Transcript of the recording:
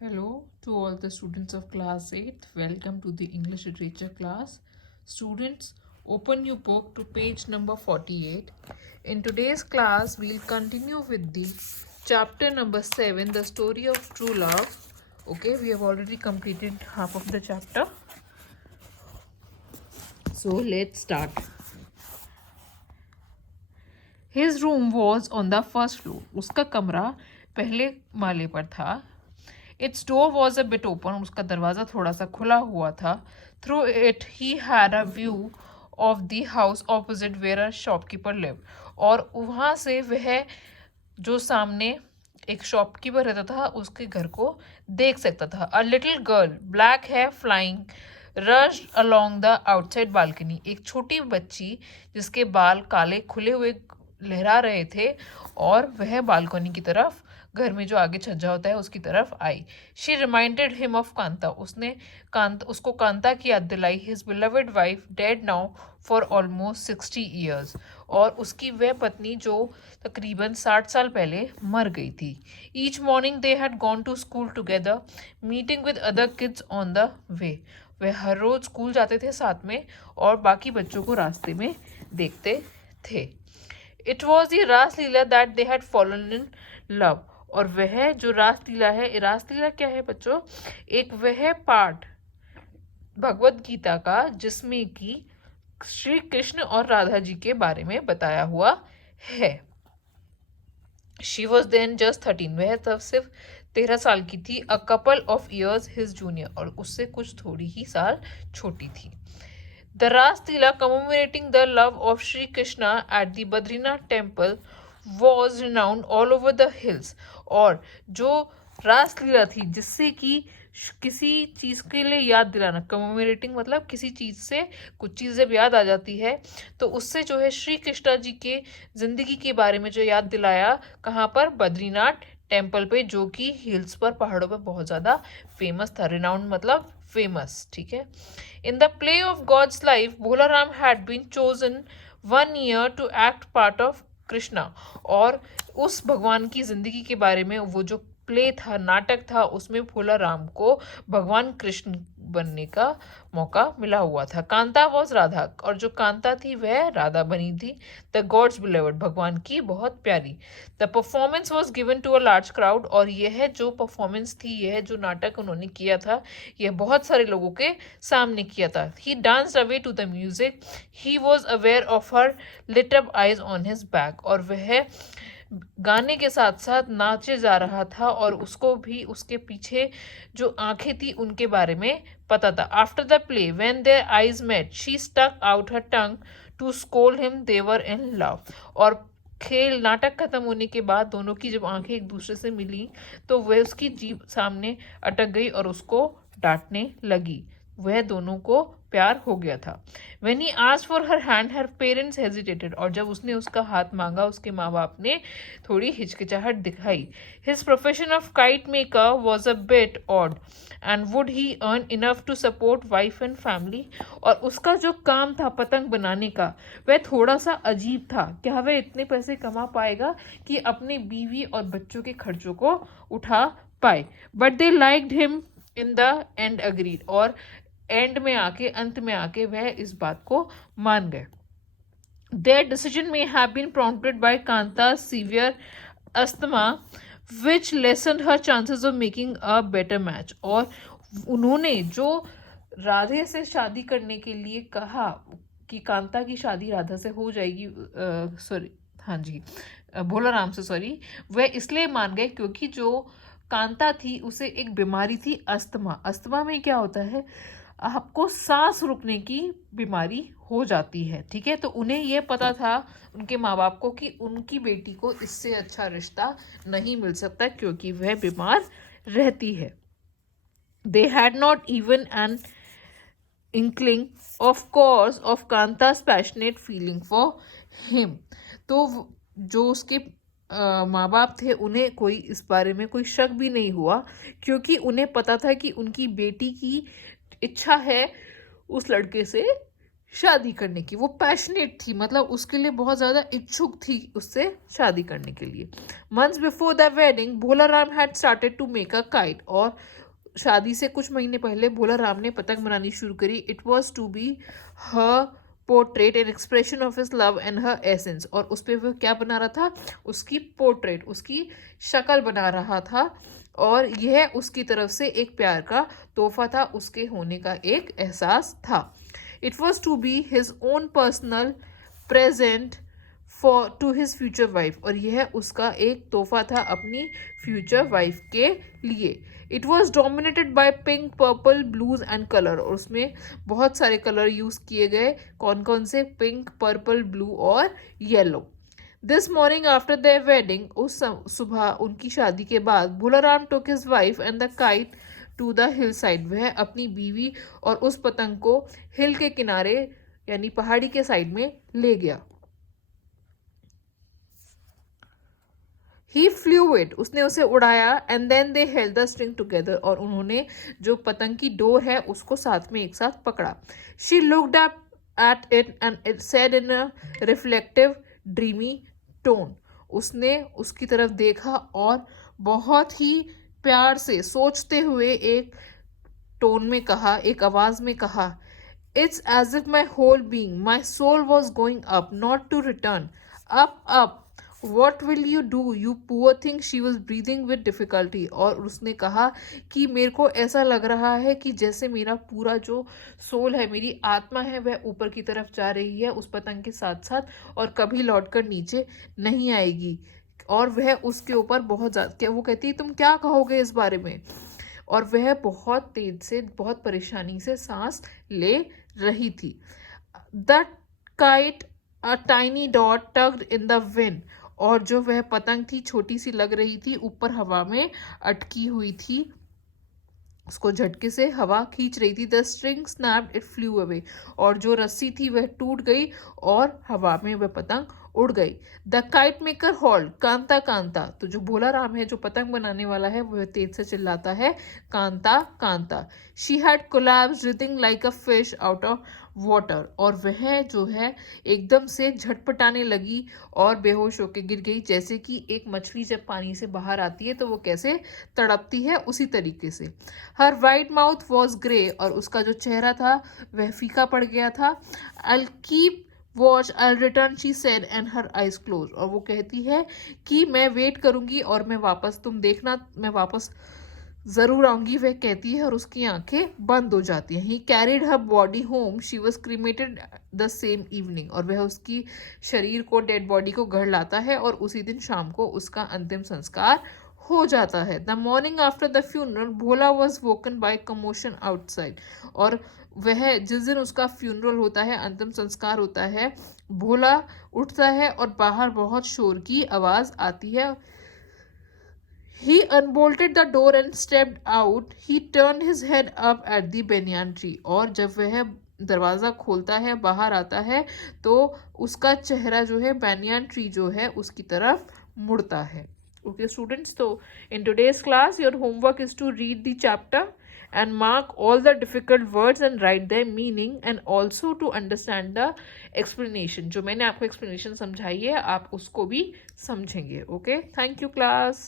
Hello to all the students of class 8. Welcome to the English literature class. Students, open your book to page number 48. In today's class, we'll continue with the chapter number 7, the story of true love. Okay, we have already completed half of the chapter. So let's start. His room was on the first floor. उसका कमरा पहले माले पर था. Its door was a bit open. उसका दरवाज़ा थोड़ा सा खुला हुआ था. Through it he had a view of the house opposite where a shopkeeper lived. और वहाँ से वह जो सामने एक शॉपकीपर रहता था उसके घर को देख सकता था. A little girl, black hair flying, rushed along the outside balcony. एक छोटी बच्ची जिसके बाल काले खुले हुए लहरा रहे थे और वह बालकनी की तरफ, घर में जो आगे छज्जा होता है उसकी तरफ आई. She reminded him of Kanta. उसको कांता की याद दिलाई. His beloved wife dead now for almost 60 years. और उसकी वह पत्नी जो तकरीबन 60 साल पहले मर गई थी. Each morning they had gone to school together, meeting with other kids on the way. वह हर रोज स्कूल जाते थे साथ में और बाकी बच्चों को रास्ते में देखते थे. It was the Raslila that they had fallen in love. और वह जो रासलीला है, रासलीला क्या है बच्चों? एक वह पाठ भगवत गीता का जिसमें कि श्री कृष्ण और राधा जी के बारे में बताया हुआ है. She was then just 13. वह तब सिर्फ 13 साल की थी. A couple of years his junior. और उससे कुछ थोड़ी ही साल छोटी थी. The Ras Leela commemorating the love of Sri Krishna at the Badrinath temple was renowned all over the hills. और जो रास लीला थी जिससे कि किसी चीज़ के लिए याद दिलाना, कमेमोरेटिंग मतलब किसी चीज़ से कुछ चीज़ जब याद आ जाती है तो उससे जो है श्री कृष्णा जी के ज़िंदगी के बारे में जो याद दिलाया. कहाँ पर? बद्रीनाथ टेम्पल पे, जो कि हिल्स पर, पहाड़ों पर बहुत ज़्यादा फेमस था. रिनाउंड मतलब फेमस. ठीक है. In the play of God's life, Bolaram had been chosen 1 year to act part of Krishna. और उस भगवान की जिंदगी के बारे में वो जो प्ले था, नाटक था, उसमें भोला राम को भगवान कृष्ण बनने का मौका मिला हुआ था. कांता वॉज राधा. और जो कांता थी वह राधा बनी थी. द गॉड्स बिलवड, भगवान की बहुत प्यारी. The performance was given to a large crowd. और यह जो परफॉर्मेंस थी, यह जो नाटक उन्होंने किया था, यह बहुत सारे लोगों के सामने किया था. He danced away to the music. He was aware of her lit up eyes on his back. और वह गाने के साथ साथ नाचे जा रहा था और उसको भी उसके पीछे जो आंखें थी उनके बारे में पता था. After the play when their eyes met she stuck out her tongue to scold him. They were in love. और खेल नाटक खत्म होने के बाद दोनों की जब आंखें एक दूसरे से मिली तो वह उसकी जीभ सामने अटक गई और उसको डांटने लगी. वह दोनों को प्यार हो गया था. When he asked for her hand, her parents hesitated. और जब उसने उसका हाथ मांगा उसके माँ बाप ने थोड़ी हिचकिचाहट दिखाई. His profession of kite maker was a bit odd. And would he earn enough to support wife and family? और उसका जो काम था पतंग बनाने का वह थोड़ा सा अजीब था. क्या वह इतने पैसे कमा पाएगा कि अपने बीवी और बच्चों के खर्चों को उठा पाए? But they liked him in the end agreed. और एंड में आके, अंत में आके वह इस बात को मान गए. Their decision may have been prompted by Kanta's severe asthma, which lessened her chances of making a better match. और उन्होंने जो राधे से शादी करने के लिए कहा कि कांता की शादी राधा से हो जाएगी, सॉरी, हाँ जी, भोला राम से, सॉरी, वह इसलिए मान गए क्योंकि जो कांता थी उसे एक बीमारी थी, अस्थमा. अस्थमा में क्या होता है? आपको सांस रुकने की बीमारी हो जाती है. ठीक है. तो उन्हें यह पता था, उनके माँ बाप को, कि उनकी बेटी को इससे अच्छा रिश्ता नहीं मिल सकता क्योंकि वह बीमार रहती है. They had not even an inkling of course of Kanta's passionate feeling for him. तो जो उसके माँ बाप थे उन्हें कोई इस बारे में कोई शक भी नहीं हुआ क्योंकि उन्हें पता था कि उनकी बेटी की इच्छा है उस लड़के से शादी करने की। वो पैशनेट थी, मतलब उसके लिए बहुत ज़्यादा इच्छुक थी उससे शादी करने के लिए। Months before the wedding Bhola Ram had started to make a kite, और शादी से कुछ महीने पहले भोला राम ने पतंग बनानी शुरू करी। It was to be her portrait an expression of his love and her essence, और उस पर वो क्या बना रहा था, उसकी पोर्ट्रेट, उसकी शक्ल बना रहा था, और यह उसकी तरफ से एक प्यार का तोहफा था, उसके होने का एक एहसास था। It was to be his own personal present for to his future wife, और यह उसका एक तोहफा था अपनी फ्यूचर वाइफ के लिए। It was dominated by pink, purple, blues and colour, और उसमें बहुत सारे कलर यूज किए गए। कौन कौन से? पिंक, पर्पल, ब्लू और yellow. This morning after their wedding, उस सुबह उनकी शादी के बाद, Bholaram took his wife and the kite to the hill side, वह अपनी बीवी और उस पतंग को हिल के किनारे यानी पहाड़ी के साइड में ले गया। ही फ्लू इट, उसने उसे उड़ाया, and then they held the string together, और उन्होंने जो पतंग की डोर है उसको साथ में एक साथ पकड़ा। She looked up at it and it said in a reflective dreamy tone, उसने उसकी तरफ देखा और बहुत ही प्यार से सोचते हुए एक टोन में कहा, एक आवाज में कहा, it's as if my whole being, my soul was going up, not to return, up up, what will you do you poor thing. She was breathing with difficulty, और उसने कहा कि मेरे को ऐसा लग रहा है कि जैसे मेरा पूरा जो सोल है, मेरी आत्मा है, वह ऊपर की तरफ जा रही है उस पतंग के साथ साथ, और कभी लौटकर नीचे नहीं आएगी। और वह उसके ऊपर बहुत ज़्यादा, क्या वो कहती है, तुम क्या कहोगे इस बारे में, और वह बहुत तेज से, बहुत परेशानी से सांस ले रही थी। The kite a tiny dot tugged in the wind, और जो वह पतंग थी छोटी सी लग रही थी, ऊपर हवा में अटकी हुई थी, उसको झटके से हवा खींच रही थी। The string snapped, it flu away, और जो रस्सी थी वह टूट गई और हवा में वह पतंग उड़ गई। The kite maker hold, Kanta Kanta, तो जो भोला राम है, जो पतंग बनाने वाला है, वह तेज से चिल्लाता है, Kanta Kanta. She had collapsed writhing like a fish out of water, और वह जो है एकदम से झटपटाने लगी और बेहोश होकर गिर गई, जैसे कि एक मछली जब पानी से बाहर आती है तो वो कैसे तड़पती है, उसी तरीके से। हर वाइट माउथ वॉज ग्रे, और उसका जो चेहरा था वह फीका पड़ गया था। I keep watch, I return, she said, and her eyes close, और वो कहती है कि मैं वेट करूंगी और मैं वापस, तुम देखना मैं वापस जरूर आऊंगी, वह कहती है, और उसकी आंखें बंद हो जाती हैं। ही carried her body home, she was cremated the same evening, और वह उसकी शरीर को, डेड बॉडी को घर लाता है, और उसी दिन शाम को उसका अंतिम संस्कार हो जाता है। The morning after the funeral Bhola was woken by commotion outside, और वह जिस दिन उसका फ्यूनरल होता है, अंतिम संस्कार होता है, भोला उठता है और बाहर बहुत शोर की आवाज आती है। He unbolted the door and stepped out. He turned his head up at the banyan tree. और जब वह दरवाज़ा खोलता है, बाहर आता है, तो उसका चेहरा जो है banyan tree जो है उसकी तरफ मुड़ता है। Okay students, so in today's class your homework is to read the chapter and mark all the difficult words and write their meaning, and also to understand the explanation. जो मैंने आपको explanation समझाई है आप उसको भी समझेंगे. Okay, thank you class.